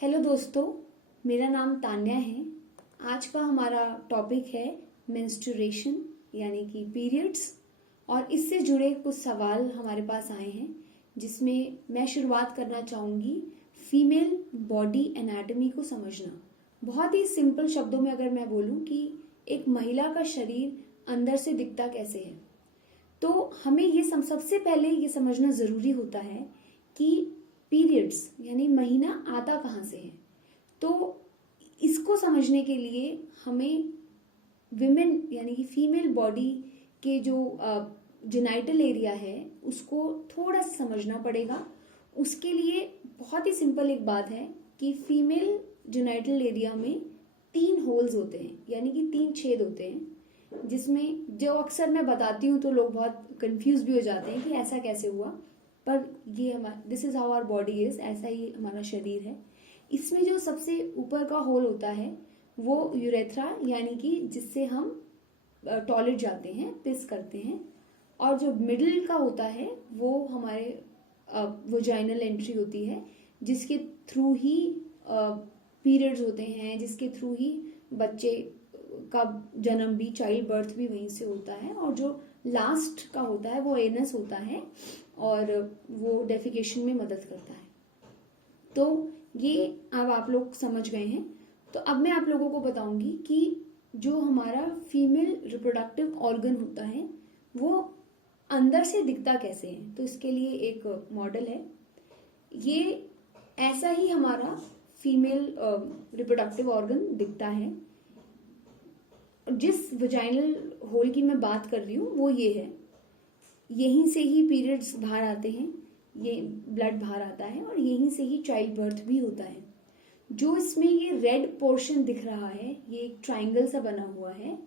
Hello दोस्तों, मेरा नाम तान्या है। आज का हमारा टॉपिक है मेंस्ट्रुएशन यानी कि पीरियड्स, और इससे जुड़े कुछ सवाल हमारे पास आए हैं जिसमें मैं शुरुआत करना चाहूँगी फीमेल बॉडी एनाटॉमी को समझना। बहुत ही सिंपल शब्दों में अगर मैं बोलूँ कि एक महिला का शरीर अंदर से दिखता कैसे है, तो हमें ये सबसे पहले ये समझना ज़रूरी होता है कि पीरियड्स यानी महीना आता कहाँ से है। तो इसको समझने के लिए हमें विमेन यानी कि फीमेल बॉडी के जो जेनाइटल एरिया है उसको थोड़ा सा समझना पड़ेगा। उसके लिए बहुत ही सिंपल एक बात है कि फीमेल जेनाइटल एरिया में 3 होल्स होते हैं, यानी कि 3 छेद होते हैं, जिसमें जो अक्सर मैं बताती हूँ तो लोग बहुत कंफ्यूज भी हो जाते हैं कि ऐसा कैसे हुआ, पर ये हमारा this is how our body is, ऐसा ही हमारा शरीर है। इसमें जो सबसे ऊपर का होल होता है वो यूरेथ्रा, यानी कि जिससे हम टॉयलेट जाते हैं, पिस करते हैं, और जो मिडिल का होता है वो हमारे वजाइनल एंट्री होती है, जिसके थ्रू ही पीरियड्स होते हैं, जिसके थ्रू ही बच्चे का जन्म भी, चाइल्ड बर्थ भी वहीं से होता है। और जो लास्ट का होता है वो एनस होता है और वो डेफिकेशन में मदद करता है। तो ये अब आप लोग समझ गए हैं। तो अब मैं आप लोगों को बताऊंगी कि जो हमारा फीमेल रिप्रोडक्टिव ऑर्गन होता है वो अंदर से दिखता कैसे है। तो इसके लिए एक मॉडल है, ये ऐसा ही हमारा फीमेल रिप्रोडक्टिव ऑर्गन दिखता है। जिस वजाइनल होल की मैं बात कर रही हूँ वो ये है, यहीं से ही पीरियड्स बाहर आते हैं, ये ब्लड बाहर आता है और यहीं से ही चाइल्ड बर्थ भी होता है। जो इसमें ये रेड पोर्शन दिख रहा है, ये एक ट्रायंगल सा बना हुआ है,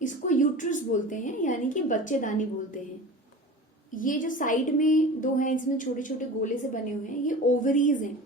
इसको यूट्रस बोलते हैं, यानी कि बच्चेदानी बोलते हैं। ये जो साइड में 2 हैं, इसमें छोटे छोटे गोले से बने हुए हैं, ये ओवरीज हैं।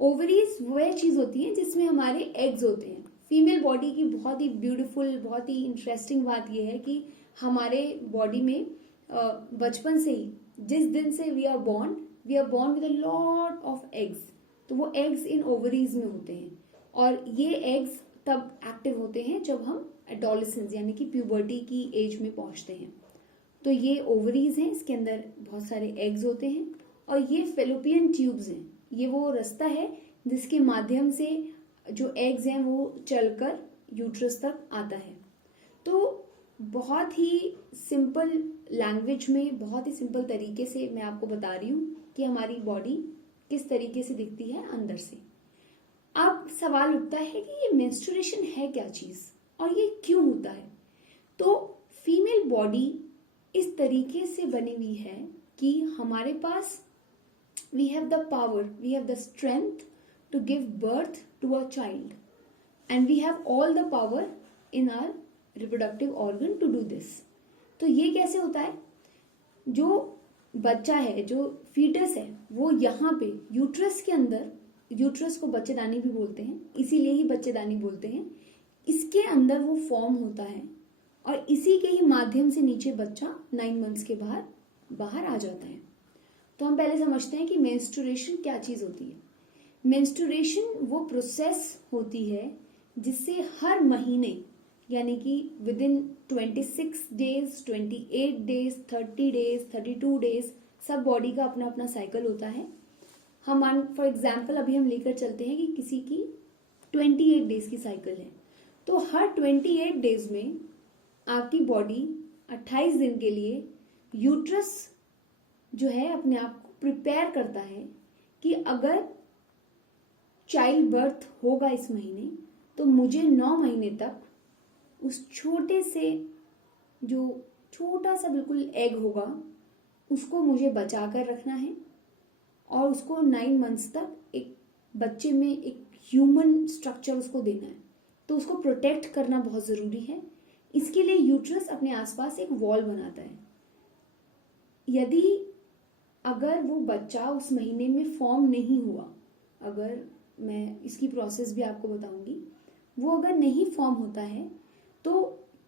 ओवरीज वह चीज होती है जिसमें हमारे एग्स होते हैं। फीमेल बॉडी की बहुत ही ब्यूटीफुल, बहुत ही इंटरेस्टिंग बात यह है कि हमारे बॉडी में बचपन से ही, जिस दिन से we are born with a lot of eggs. तो वो एग्स इन ओवरीज में होते हैं और ये एग्स तब एक्टिव होते हैं जब हम एडोलेसेंस यानी कि प्यूबर्टी की एज में पहुंचते हैं। तो ये ओवरीज हैं, इसके अंदर बहुत सारे एग्स होते हैं और ये फेलोपियन ट्यूब्स हैं। ये वो रास्ता है जिसके माध्यम से जो एग्स हैं वो चलकर यूट्रस तक आता है। तो बहुत ही सिंपल लैंग्वेज में, बहुत ही सिंपल तरीके से मैं आपको बता रही हूँ कि हमारी बॉडी किस तरीके से दिखती है अंदर से। अब सवाल उठता है कि ये मेंस्ट्रुएशन है क्या चीज और ये क्यों होता है। तो फीमेल बॉडी इस तरीके से बनी हुई है कि हमारे पास we have the power, we have the strength to give birth to a child, and we have all the power in our reproductive organ to do this. तो ये कैसे होता है, जो बच्चा है, जो फीटस है, वो यहाँ पे यूट्रस के अंदर, यूट्रस को बच्चेदानी भी बोलते हैं, इसीलिए ही बच्चेदानी बोलते हैं, इसके अंदर वो फॉर्म होता है और इसी के ही माध्यम से नीचे बच्चा 9 मंथ्स के बाहर आ जाता है। तो हम पहले समझते हैं कि मेंस्ट्रुएशन क्या चीज होती है। मेंस्ट्रुएशन वो प्रोसेस होती है जिससे हर महीने, यानी कि with in 26 days, 28 days, 30 days, 32 days, सब बॉडी का अपना अपना साइकिल होता है। हम फॉर एग्जाम्पल अभी हम लेकर चलते हैं कि किसी की 28 डेज की साइकिल है, तो हर 28 डेज में आपकी बॉडी 28 दिन के लिए यूट्रस जो है अपने आप को प्रिपेयर करता है कि अगर चाइल्ड बर्थ होगा इस महीने तो मुझे 9 महीने तक उस छोटे से, जो छोटा सा बिल्कुल एग होगा, उसको मुझे बचा कर रखना है और उसको 9 मंथ्स तक एक बच्चे में एक ह्यूमन स्ट्रक्चर उसको देना है। तो उसको प्रोटेक्ट करना बहुत जरूरी है। इसके लिए यूट्रस अपने आसपास एक वॉल बनाता है। यदि अगर वो बच्चा उस महीने में फॉर्म नहीं हुआ, अगर मैं इसकी प्रोसेस भी आपको बताऊंगी, वो अगर नहीं फॉर्म होता है तो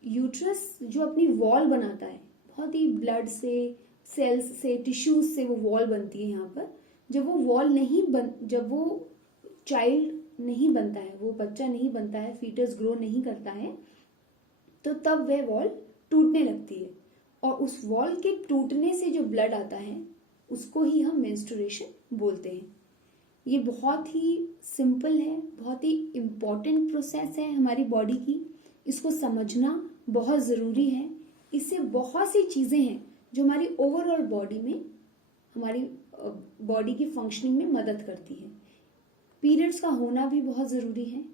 यूट्रस जो अपनी वॉल बनाता है, बहुत ही ब्लड से, सेल्स से, टिश्यूज से वो वॉल बनती है यहाँ पर। जब वो वॉल नहीं जब वो चाइल्ड नहीं बनता है, वो बच्चा नहीं बनता है, फीटस ग्रो नहीं करता है, तो तब वह वॉल टूटने लगती है और उस वॉल के टूटने से जो ब्लड आता है उसको ही हम मेंस्ट्रुएशन बोलते हैं। ये बहुत ही सिंपल है, बहुत ही इम्पॉर्टेंट प्रोसेस है हमारी बॉडी की, इसको समझना बहुत ज़रूरी है। इससे बहुत सी चीज़ें हैं जो हमारी ओवरऑल बॉडी में, हमारी बॉडी की फंक्शनिंग में मदद करती है। पीरियड्स का होना भी बहुत ज़रूरी है,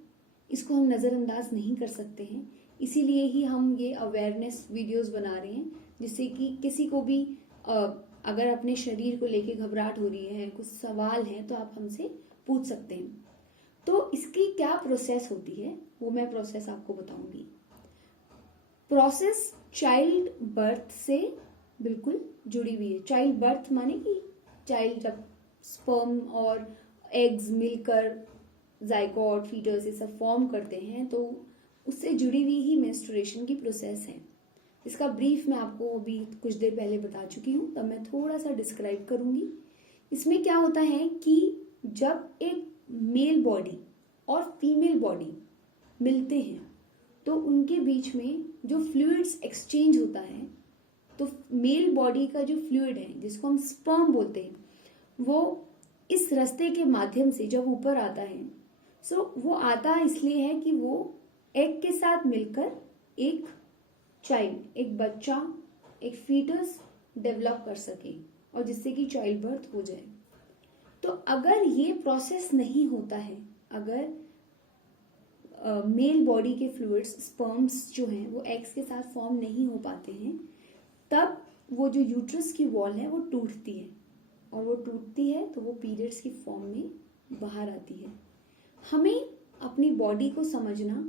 इसको हम नज़रअंदाज नहीं कर सकते हैं, इसीलिए ही हम ये अवेयरनेस वीडियोस बना रहे हैं, जिससे कि किसी को भी अगर अपने शरीर को लेके घबराहट हो रही है, कुछ सवाल है, तो आप हमसे पूछ सकते हैं। तो इसकी क्या प्रोसेस होती है वो मैं प्रोसेस आपको बताऊंगी। प्रोसेस चाइल्ड बर्थ से बिल्कुल जुड़ी हुई है। चाइल्ड बर्थ माने कि चाइल्ड जब स्पर्म और एग्स मिलकर जाइगोट, फीटस ये सब फॉर्म करते हैं, तो उससे जुड़ी हुई ही मेंस्ट्रुएशन की प्रोसेस है। इसका ब्रीफ मैं आपको अभी कुछ देर पहले बता चुकी हूँ, तब मैं थोड़ा सा डिस्क्राइब करूंगी। इसमें क्या होता है कि जब एक मेल बॉडी और फीमेल बॉडी मिलते हैं तो उनके बीच में जो फ्लूइड्स एक्सचेंज होता है, तो मेल बॉडी का जो फ्लूइड है जिसको हम स्पर्म बोलते हैं, वो इस रास्ते के माध्यम से जब ऊपर आता है, सो वो आता इसलिए है कि वो एग के साथ मिलकर एक चाइल्ड, एक बच्चा, एक फीटस डेवलप कर सके और जिससे कि चाइल्ड बर्थ हो जाए। तो अगर ये प्रोसेस नहीं होता है, अगर मेल बॉडी के फ्लूइड्स, स्पर्म्स जो हैं वो एग्स के साथ फॉर्म नहीं हो पाते हैं, तब वो जो यूट्रस की वॉल है वो टूटती है, और वो टूटती है तो वो पीरियड्स की फॉर्म में बाहर आती है। हमें अपनी बॉडी को समझना,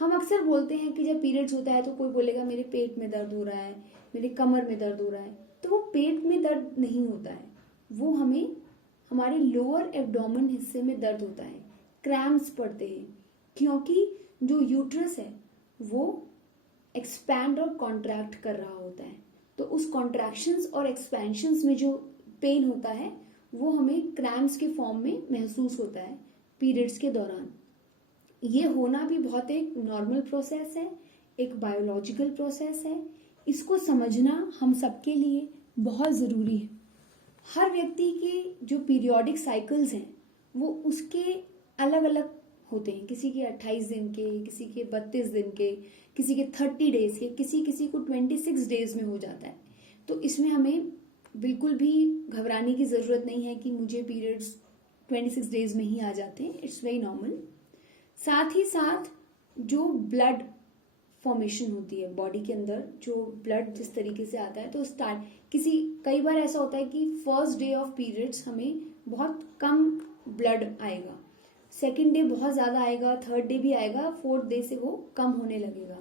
हम अक्सर बोलते हैं कि जब पीरियड्स होता है तो कोई बोलेगा मेरे पेट में दर्द हो रहा है, मेरे कमर में दर्द हो रहा है, तो वो पेट में दर्द नहीं होता है, वो हमें हमारे लोअर एब्डोमेन हिस्से में दर्द होता है, क्रैम्प्स पड़ते हैं, क्योंकि जो यूट्रस है वो एक्सपैंड और कॉन्ट्रैक्ट कर रहा होता है। तो उस कॉन्ट्रैक्शंस और एक्सपेंशंस में जो पेन होता है वो हमें क्रैम्प्स के फॉर्म में महसूस होता है पीरियड्स के दौरान। ये होना भी बहुत एक नॉर्मल प्रोसेस है, एक बायोलॉजिकल प्रोसेस है। इसको समझना हम सबके लिए बहुत ज़रूरी है। हर व्यक्ति के जो पीरियोडिक साइकिल्स हैं वो उसके अलग अलग होते हैं, किसी के 28 दिन के, किसी के 32 दिन के, किसी के 30 डेज के, किसी को 26 डेज में हो जाता है। तो इसमें हमें बिल्कुल भी घबराने की ज़रूरत नहीं है कि मुझे पीरियड्स 26 डेज में ही आ जाते हैं, इट्स वेरी नॉर्मल। साथ ही साथ जो ब्लड फॉर्मेशन होती है बॉडी के अंदर, जो ब्लड जिस तरीके से आता है, तो कई बार ऐसा होता है कि फर्स्ट डे ऑफ पीरियड्स हमें बहुत कम ब्लड आएगा, सेकेंड डे बहुत ज़्यादा आएगा, थर्ड डे भी आएगा, फोर्थ डे से वो कम होने लगेगा।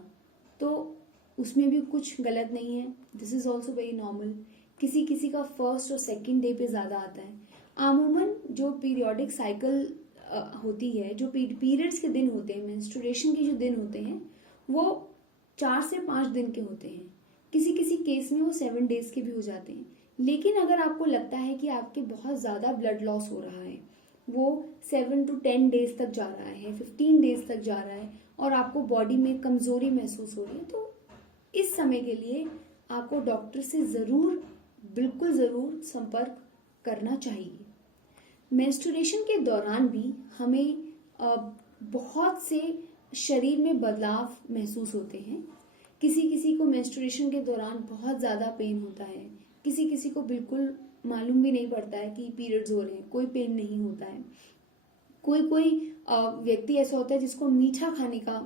तो उसमें भी कुछ गलत नहीं है, this is also very normal. किसी किसी का फर्स्ट और सेकेंड डे पे ज़्यादा आता है। आमूमन जो पीरियोडिक साइकिल होती है, जो पीरियड्स के दिन होते हैं, मेंस्ट्रुएशन के जो दिन होते हैं, वो 4 से 5 दिन के होते हैं। किसी किसी केस में वो 7 डेज के भी हो जाते हैं। लेकिन अगर आपको लगता है कि आपके बहुत ज़्यादा ब्लड लॉस हो रहा है, वो 7 to 10 डेज तक जा रहा है, 15 डेज तक जा रहा है, और आपको बॉडी में कमज़ोरी महसूस हो रही है, तो इस समय के लिए आपको डॉक्टर से ज़रूर, बिल्कुल ज़रूर संपर्क करना चाहिए। मेंस्ट्रुएशन के दौरान भी हमें बहुत से शरीर में बदलाव महसूस होते हैं। किसी किसी को मेंस्ट्रुएशन के दौरान बहुत ज़्यादा पेन होता है, किसी किसी को बिल्कुल मालूम भी नहीं पड़ता है कि पीरियड्स हो रहे हैं, कोई पेन नहीं होता है। कोई व्यक्ति ऐसा होता है जिसको मीठा खाने का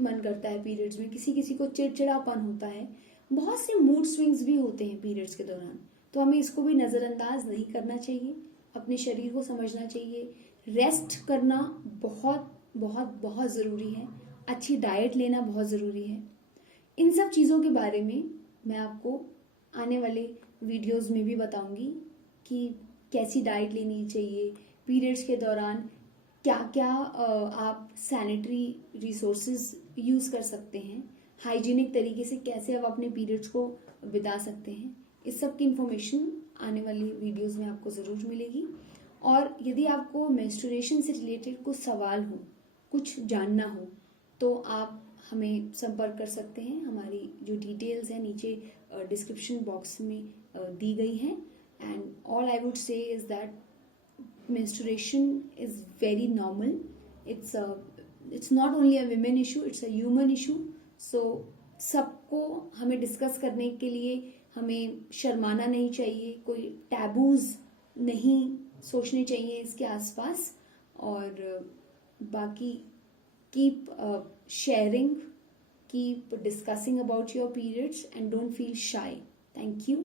मन करता है पीरियड्स में, किसी किसी को चिड़चिड़ापन होता है, बहुत से मूड स्विंग्स भी होते हैं पीरियड्स के दौरान। तो हमें इसको भी नज़रअंदाज नहीं करना चाहिए, अपने शरीर को समझना चाहिए। रेस्ट करना बहुत बहुत बहुत ज़रूरी है, अच्छी डाइट लेना बहुत ज़रूरी है। इन सब चीज़ों के बारे में मैं आपको आने वाले वीडियोस में भी बताऊंगी कि कैसी डाइट लेनी चाहिए, पीरियड्स के दौरान क्या क्या आप सैनिटरी रिसोर्सेज यूज़ कर सकते हैं, हाइजीनिक तरीके से कैसे आप अपने पीरियड्स को बिता सकते हैं। इस सब की इन्फॉर्मेशन आने वाली वीडियोस में आपको ज़रूर मिलेगी। और यदि आपको मेंस्ट्रुएशन से रिलेटेड कुछ सवाल हो, कुछ जानना हो, तो आप हमें संपर्क कर सकते हैं। हमारी जो डिटेल्स हैं नीचे डिस्क्रिप्शन बॉक्स में दी गई हैं। And all I would say is that menstruation is very normal. It's not only a women issue, it's a human issue. So सबको हमें डिस्कस करने के लिए हमें शर्माना नहीं चाहिए, कोई टैबूज नहीं सोचने चाहिए इसके आसपास। और बाकी keep sharing, keep discussing about your periods and don't feel shy. Thank you.